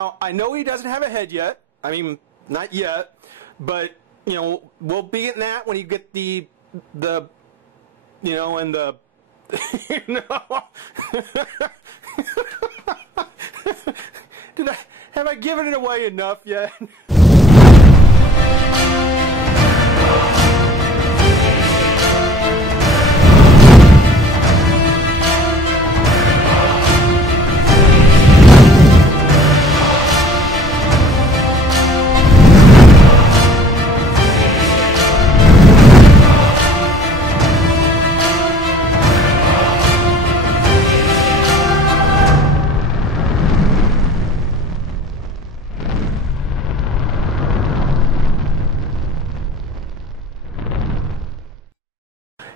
I know he doesn't have a head yet. I mean, not yet, but you know, we'll be getting that when you get the you know, and the you know. Have I given it away enough yet?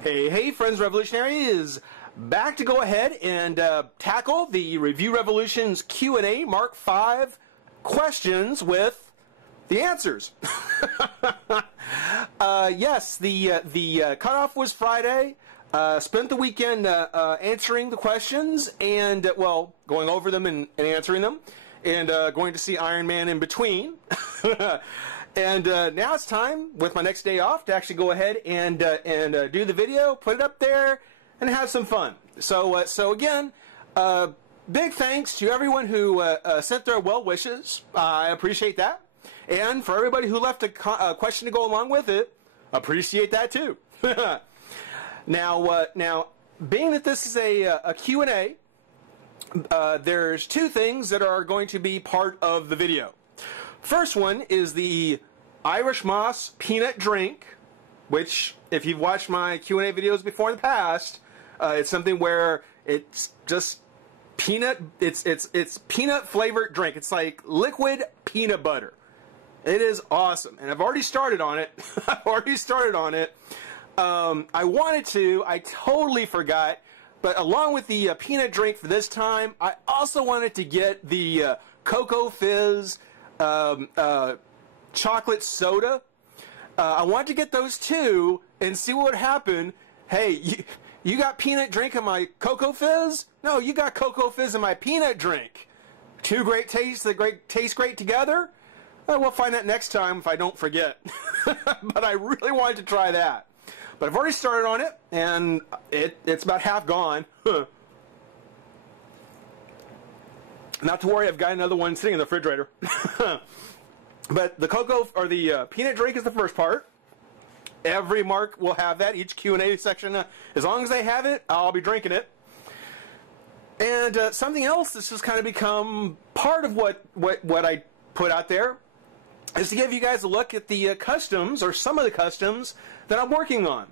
Hey, Friends Revolutionary is back to go ahead and tackle the Review Revolution's Q&A Mark V questions with the answers. Yes, the cutoff was Friday. Spent the weekend answering the questions and, well, going over them and answering them, and going to see Iron Man in between. And now it's time, with my next day off, to actually go ahead and do the video, put it up there, and have some fun. So, so again, big thanks to everyone who sent their well wishes. I appreciate that. And for everybody who left a question to go along with it, appreciate that too. Now, being that this is a Q&A, there's two things that are going to be part of the video. First one is the Irish Moss peanut drink, which, if you've watched my Q&A videos before in the past, it's something where it's just peanut. It's peanut flavored drink. It's like liquid peanut butter. It is awesome, and I've already started on it. I've already started on it. I wanted to. I totally forgot. But along with the peanut drink for this time, I also wanted to get the Cocoa Fizz chocolate soda. I wanted to get those two and see what would happen. Hey, you got peanut drink in my Cocoa Fizz? No, you got Cocoa Fizz in my peanut drink. Two great tastes that taste great together? We'll find that next time if I don't forget. But I really wanted to try that. But I've already started on it, and it's about half gone. Not to worry, I've got another one sitting in the refrigerator. But the cocoa or the peanut drink is the first part. Every mark will have that. Each Q&A section, as long as they have it, I'll be drinking it. And something else that's just kind of become part of what I put out there is to give you guys a look at the customs, or some of the customs that I'm working on.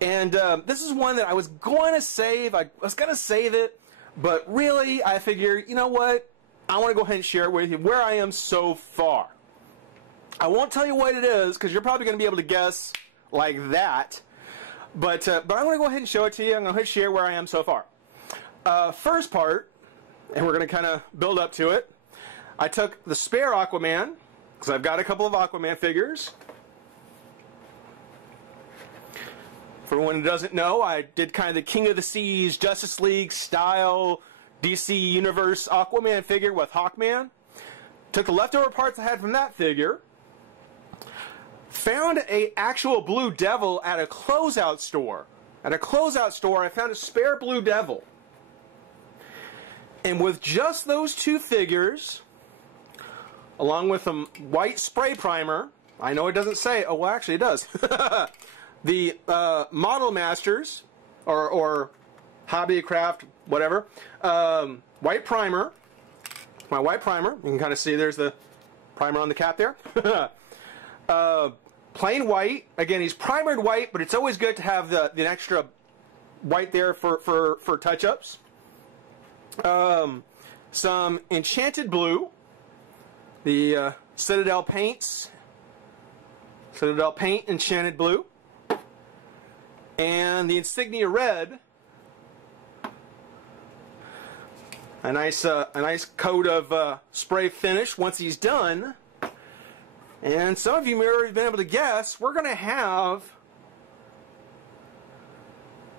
And this is one that I was going to save. I was going to save it, but really I figure, you know what? I want to go ahead and share it with you where I am so far. I won't tell you what it is because you're probably going to be able to guess like that. But I'm going to go ahead and show it to you. I'm going to share where I am so far. First part, and we're going to kind of build up to it. I took the spare Aquaman, because I've got a couple of Aquaman figures. For anyone who doesn't know, I did kind of the King of the Seas, Justice League style DC Universe Aquaman figure with Hawkman. Took the leftover parts I had from that figure. Found a actual Blue Devil at a closeout store. At a closeout store, I found a spare Blue Devil. And with just those two figures, along with a white spray primer, I know it doesn't say, oh, well, actually it does. The Model Masters, or Hobbycraft, whatever, white primer. My white primer, you can kind of see there's the primer on the cap there. Plain white. Again, he's primered white, but it's always good to have the extra white there for touch-ups. Some Enchanted Blue. The Citadel Paints. Citadel Paint Enchanted Blue. And the Insignia Red. A nice coat of spray finish once he's done. And some of you may have already been able to guess, we're going to have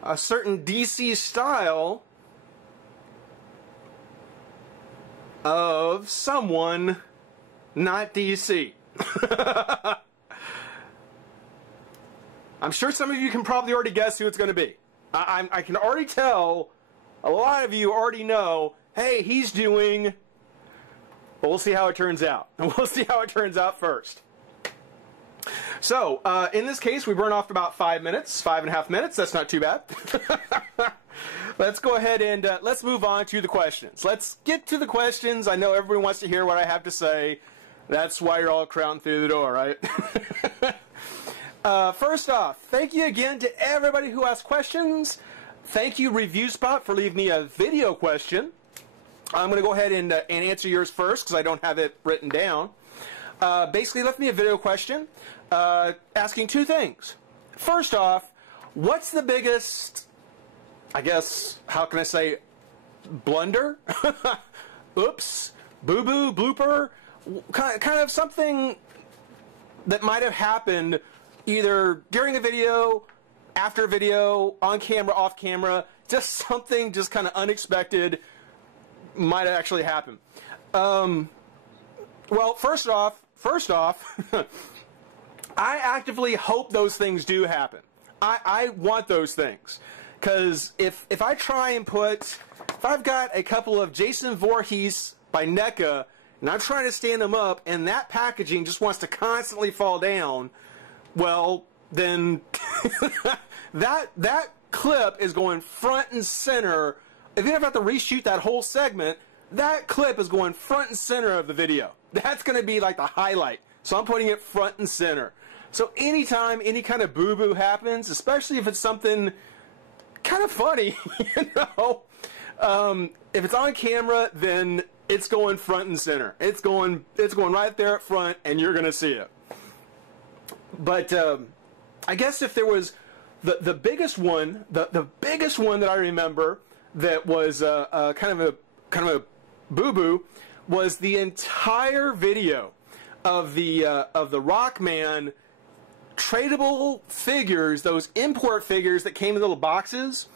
a certain DC style of someone not DC. I'm sure some of you can probably already guess who it's going to be. I can already tell a lot of you already know, hey, he's doing, but we'll see how it turns out. And we'll see how it turns out first. So, in this case, we burn off about 5 minutes, 5.5 minutes. That's not too bad. Let's go ahead and let's move on to the questions. Let's get to the questions. I know everyone wants to hear what I have to say. That's why you're all crowding through the door, right? First off, thank you again to everybody who asked questions. Thank you, ReviewSpot, for leaving me a video question. I'm going to go ahead and answer yours first because I don't have it written down. Basically, left me a video question asking two things. First off, what's the biggest, I guess, how can I say, blunder? Oops, boo-boo, blooper, kind of something that might have happened either during a video, after a video, on camera, off camera, just something just kind of unexpected might actually happen. Well, first off, I actively hope those things do happen. I want those things. Because if I try and if I've got a couple of Jason Voorhees by NECA, and I'm trying to stand them up, and that packaging just wants to constantly fall down, well, then that clip is going front and center. If you ever have to reshoot that whole segment, that clip is going front and center of the video. That's going to be like the highlight. So I'm putting it front and center. So anytime any kind of boo-boo happens, especially if it's something kind of funny, you know, if it's on camera, then it's going front and center. It's going right there up front, and you're going to see it. But I guess if there was the biggest one, the biggest one that I remember that was kind of a boo-boo was the entire video of the Rockman tradable figures, those import figures that came in little boxes.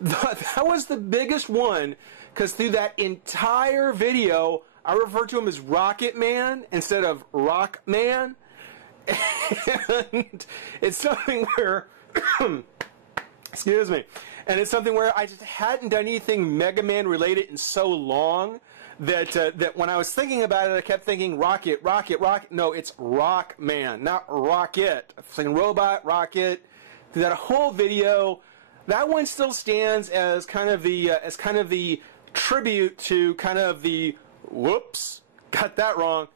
That was the biggest one, because through that entire video, I refer to him as Rocket Man instead of Rock Man. And it's something where, excuse me, and it's something where I just hadn't done anything Mega Man related in so long that that when I was thinking about it, I kept thinking Rocket, Rocket, Rocket. No, it's Rock Man, not Rocket. I was thinking Robot, Rocket. Through that whole video, that one still stands as kind of the tribute to kind of the whoops, got that wrong.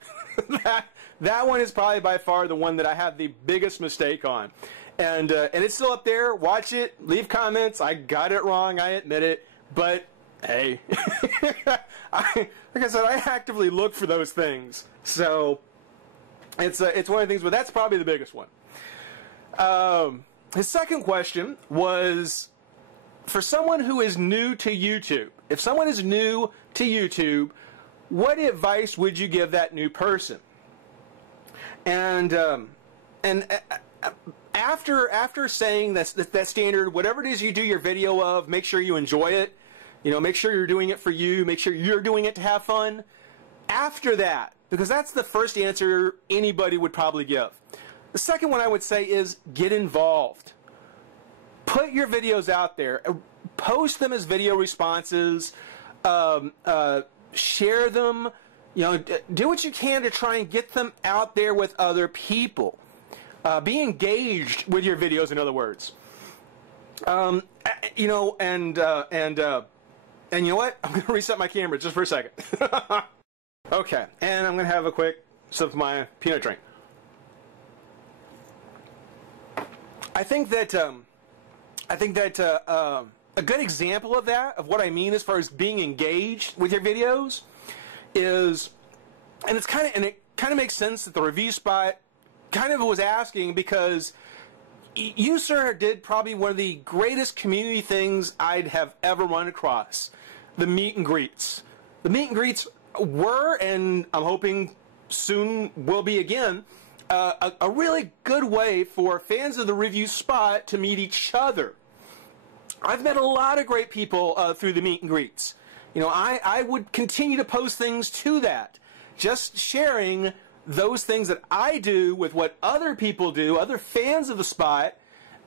that one is probably by far the one that I have the biggest mistake on. And it's still up there. Watch it. Leave comments. I got it wrong. I admit it. But hey, like I said, I actively look for those things. So it's one of the things. But that's probably the biggest one. His second question was for someone who is new to YouTube. If someone is new to YouTube, what advice would you give that new person? And after saying that standard, whatever it is you do your video of, make sure you enjoy it. You know, make sure you're doing it for you. Make sure you're doing it to have fun. After that, because that's the first answer anybody would probably give. The second one I would say is get involved. Put your videos out there. Post them as video responses. Share them. You know, do what you can to try and get them out there with other people. Be engaged with your videos, in other words. You know, and you know what? I'm going to reset my camera just for a second. Okay, and I'm going to have a quick sip of my peanut drink. I think that a good example of that, of what I mean as far as being engaged with your videos, is, and it kind of makes sense that the ReviewSpot kind of was asking, because you, sir, did probably one of the greatest community things I'd have ever run across: the meet and greets. The meet and greets were, and I'm hoping soon will be again, a really good way for fans of the ReviewSpot to meet each other. I've met a lot of great people through the meet and greets. You know, I would continue to post things to that. Just sharing those things that I do with what other people do, other fans of the Spot,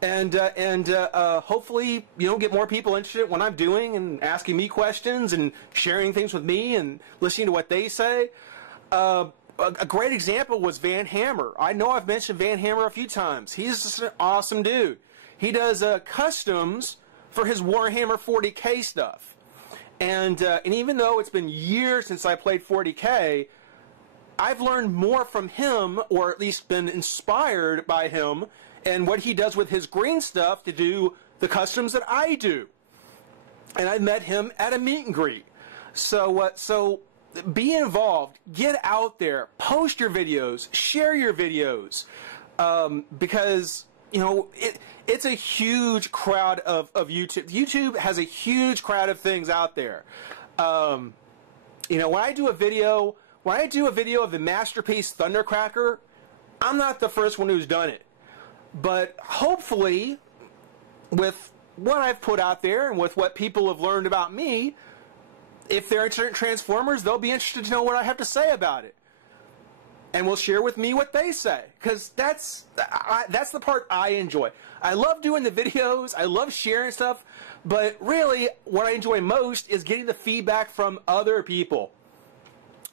and hopefully, you know, get more people interested in what I'm doing and asking me questions and sharing things with me and listening to what they say. A great example was Van Hammer. I know I've mentioned Van Hammer a few times. He's just an awesome dude. He does customs for his Warhammer 40K stuff. And even though it's been years since I played 40K, I've learned more from him, or at least been inspired by him, and what he does with his green stuff to do the customs that I do. And I met him at a meet and greet. So be involved, get out there, post your videos, share your videos, because, you know, it's a huge crowd of YouTube. YouTube has a huge crowd of things out there. You know, when I do a video of the Masterpiece Thundercracker, I'm not the first one who's done it. But hopefully, with what I've put out there and with what people have learned about me, if they're interested in Transformers, they'll be interested to know what I have to say about it. And will share with me what they say. Because that's the part I enjoy. I love doing the videos, I love sharing stuff, but really, what I enjoy most is getting the feedback from other people.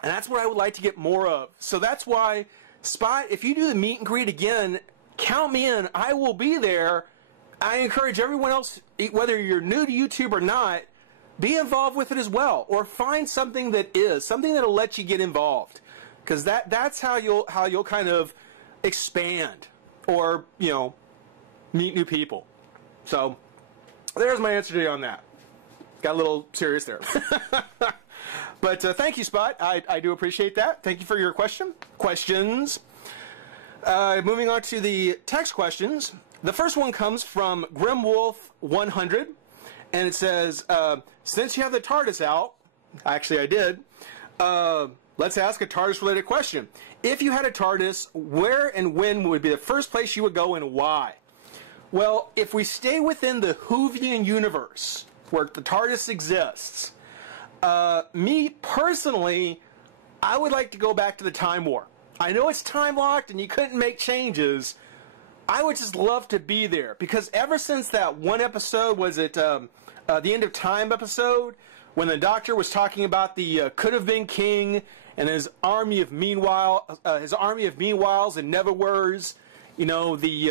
And that's what I would like to get more of. So that's why, Spot, if you do the meet and greet again, count me in. I will be there. I encourage everyone else, whether you're new to YouTube or not, be involved with it as well. Or find something that'll let you get involved. Because that's how you'll kind of expand or, you know, meet new people. So there's my answer to you on that. Got a little serious there. But thank you, Spot. I do appreciate that. Thank you for your questions. Moving on to the text questions. The first one comes from Grimwolf100, and it says, since you have the TARDIS out, actually I did, let's ask a TARDIS-related question. If you had a TARDIS, where and when would be the first place you would go and why? Well, if we stay within the Whovian universe, where the TARDIS exists, me personally, I would like to go back to the Time War. I know it's time-locked and you couldn't make changes. I would just love to be there, because ever since that one episode, was it the End of Time episode, when the Doctor was talking about the could-have-been king and his army of meanwhiles and never-wers, you know, the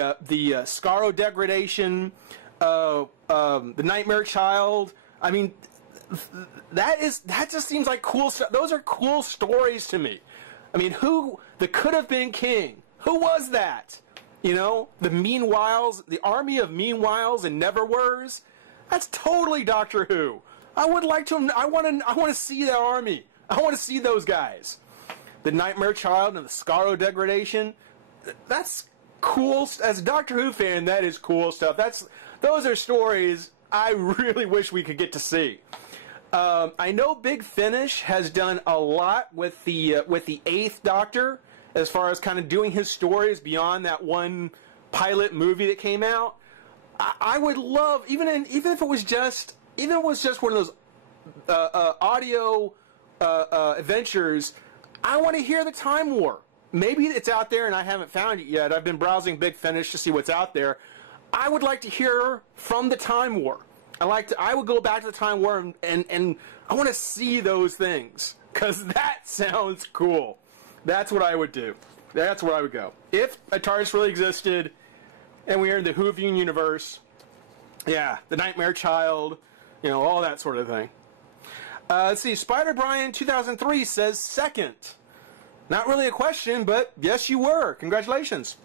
Skaro degradation, the Nightmare Child. I mean, that just seems like cool stuff. Those are cool stories to me. I mean, the could-have-been king? Who was that? You know, the meanwhiles, the army of meanwhiles and never-wers. That's totally Doctor Who. I would like to. I want to see that army. I want to see those guys. The Nightmare Child and the Skaro degradation. That's cool. As a Doctor Who fan, that is cool stuff. Those are stories I really wish we could get to see. I know Big Finish has done a lot with the Eighth Doctor, as far as kind of doing his stories beyond that one pilot movie that came out. I would love, even if it was just one of those audio adventures. I want to hear the Time War. Maybe it's out there and I haven't found it yet. I've been browsing Big Finish to see what's out there. I would like to hear from the Time War. I would go back to the Time War and I want to see those things, because that sounds cool. That's what I would do. That's where I would go. If a TARDIS really existed and we are in the Whovian universe, yeah, the Nightmare Child, you know, all that sort of thing. Let's see, Spider Brian 2003 says second. Not really a question, but yes, you were. Congratulations.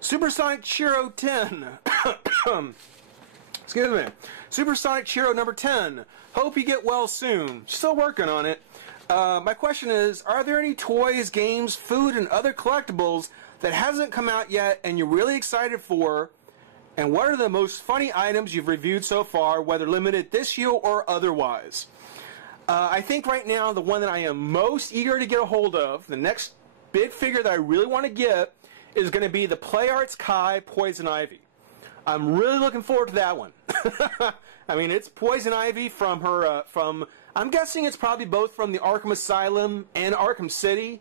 Supersonic Chiro 10. Excuse me. Supersonic Chiro number 10. Hope you get well soon. Still working on it. My question is, are there any toys, games, food, and other collectibles that hasn't come out yet and you're really excited for? And what are the most funny items you've reviewed so far, whether limited this year or otherwise? I think right now the one that I am most eager to get a hold of, the next big figure that I really want to get, is going to be the Play Arts Kai Poison Ivy. I'm really looking forward to that one. I mean, it's Poison Ivy from her, I'm guessing it's probably both from the Arkham Asylum and Arkham City.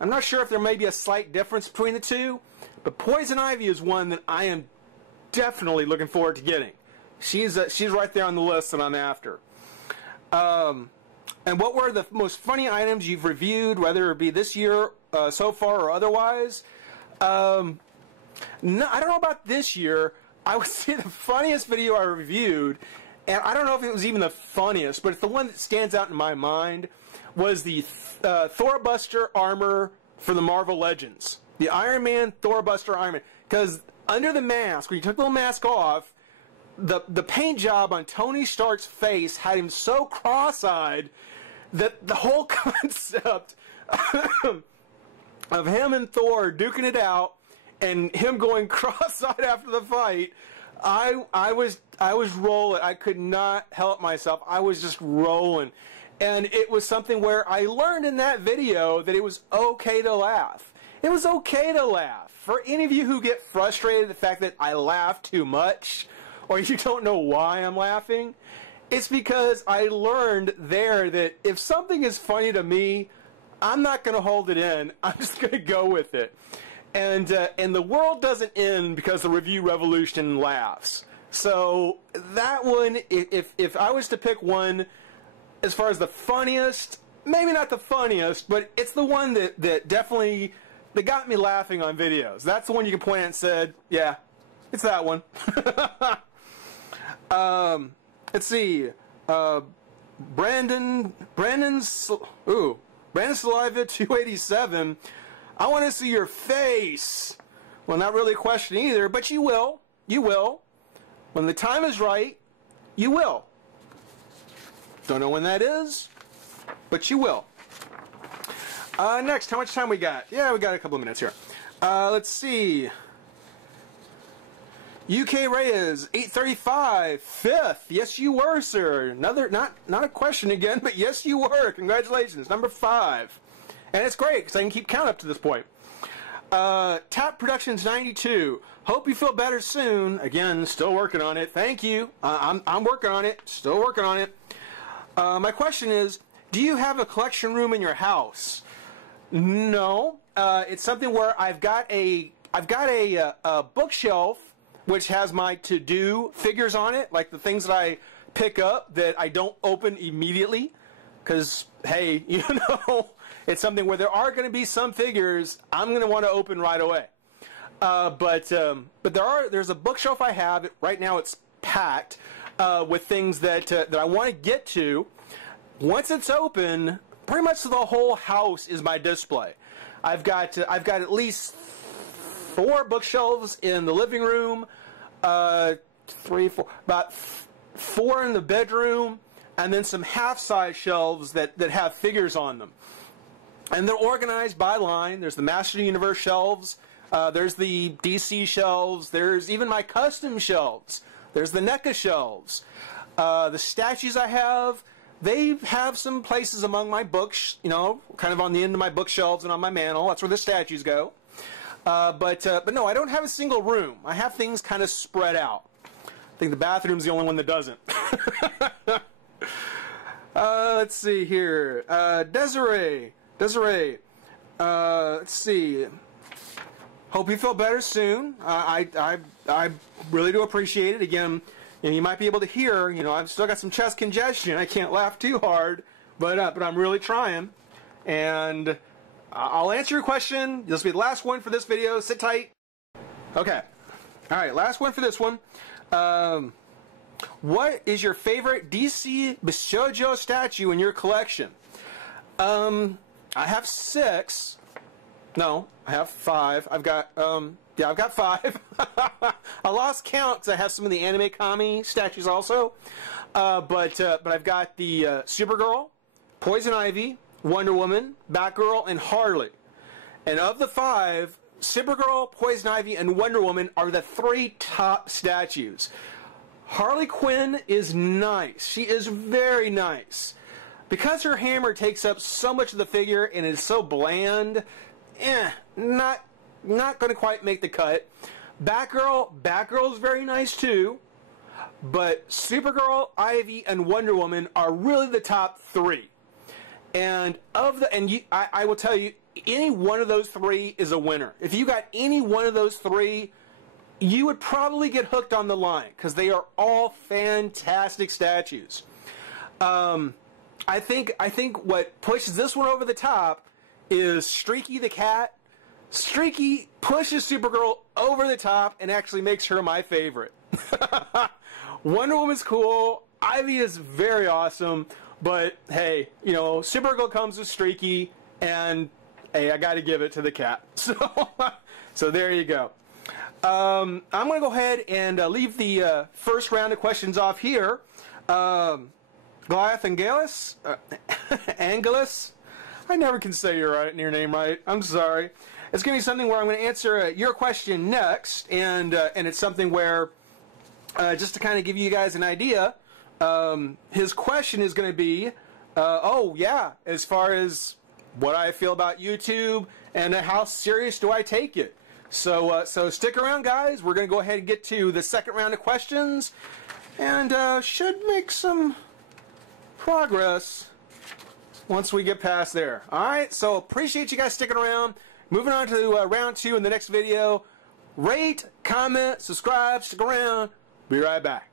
I'm not sure if there may be a slight difference between the two, but Poison Ivy is one that I am definitely looking forward to getting. She's right there on the list that I'm after. And what were the most funny items you've reviewed, whether it be this year so far or otherwise? No, I don't know about this year. I would say the funniest video I reviewed, and I don't know if it was even the funniest, but it's the one that stands out in my mind, was the Thor Buster armor for the Marvel Legends. The Iron Man, Thor Buster Iron Man. Because under the mask, when you took the little mask off, the paint job on Tony Stark's face had him so cross-eyed that the whole concept of him and Thor duking it out and him going cross-eyed after the fight, I was rolling. I could not help myself. I was just rolling. And it was something where I learned in that video that it was okay to laugh. It was okay to laugh. For any of you who get frustrated at the fact that I laugh too much, or you don't know why I'm laughing, it's because I learned there that if something is funny to me, I'm not going to hold it in. I'm just going to go with it. And the world doesn't end because the review revolution laughs. So that one, if I was to pick one as far as the funniest, maybe not the funniest, but it's the one that definitely that got me laughing on videos. That's the one you can point at and said, yeah, it's that one. Let's see. Brandon Saliva 287. I want to see your face. Well, not really a question either, but you will. You will. When the time is right, you will. Don't know when that is, but you will. Next, how much time we got? Yeah, we got a couple of minutes here. Let's see. UK Reyes, 835, 5th. Yes, you were, sir. Another, not a question again, but yes, you were. Congratulations. Number 5. And it's great, because I can keep count up to this point. Tap Productions 92. Hope you feel better soon. Again, still working on it. Thank you. I'm working on it. Still working on it. My question is, do you have a collection room in your house? No. It's something where I've got a bookshelf which has my to-do figures on it, like the things that I pick up that I don't open immediately, because, hey, you know, it's something where there are going to be some figures I'm going to want to open right away. But there's a bookshelf I have. Right now it's packed with things that I want to get to. Once it's open, pretty much the whole house is my display. I've got at least 4 bookshelves in the living room, 3, 4, about 4 in the bedroom, and then some half-size shelves that have figures on them. And they're organized by line. There's the Master Universe shelves, there's the DC shelves, there's even my custom shelves, there's the NECA shelves. The statues I have, they have some places among my books, you know, kind of on the end of my bookshelves and on my mantle. That's where the statues go. But no, I don't have a single room. I have things kind of spread out. I think the bathroom's the only one that doesn't. Let's see here. Desiree. Let's see. Hope you feel better soon. I really do appreciate it. Again, you know, you might be able to hear, you know, I've still got some chest congestion. I can't laugh too hard, but I'm really trying. And I'll answer your question. This will be the last one for this video. Sit tight. Okay. All right, last one for this one. What is your favorite DC Bishojo statue in your collection? I have 6. No, I have 5. I've got, yeah, I've got 5. I lost count because I have some of the anime kami statues also. But I've got the Supergirl, Poison Ivy, Wonder Woman, Batgirl, and Harley. And of the 5, Supergirl, Poison Ivy, and Wonder Woman are the 3 top statues. Harley Quinn is nice. She is very nice. Because her hammer takes up so much of the figure and is so bland, not going to quite make the cut. Batgirl is very nice too. but Supergirl, Ivy, and Wonder Woman are really the top 3. And I will tell you, any one of those 3 is a winner. If you got any one of those 3, you would probably get hooked on the line because they are all fantastic statues. I think what pushes this one over the top is Streaky the cat. Streaky pushes Supergirl over the top and actually makes her my favorite. Wonder Woman's cool. Ivy is very awesome. But hey, you know, Supergirl comes with Streaky, and hey, I got to give it to the cat. So there you go. I'm going to go ahead and leave the first round of questions off here. Goliath Angelus? Angelus? I never can say your name right. I'm sorry. It's going to be something where I'm going to answer your question next, and it's something where, just to kind of give you guys an idea, his question is going to be, oh yeah, as far as what I feel about YouTube and how serious do I take it. So stick around, guys. We're going to go ahead and get to the second round of questions, and should make some progress once we get past there. Alright, so appreciate you guys sticking around. Moving on to round 2 in the next video. Rate, comment, subscribe, stick around. Be right back.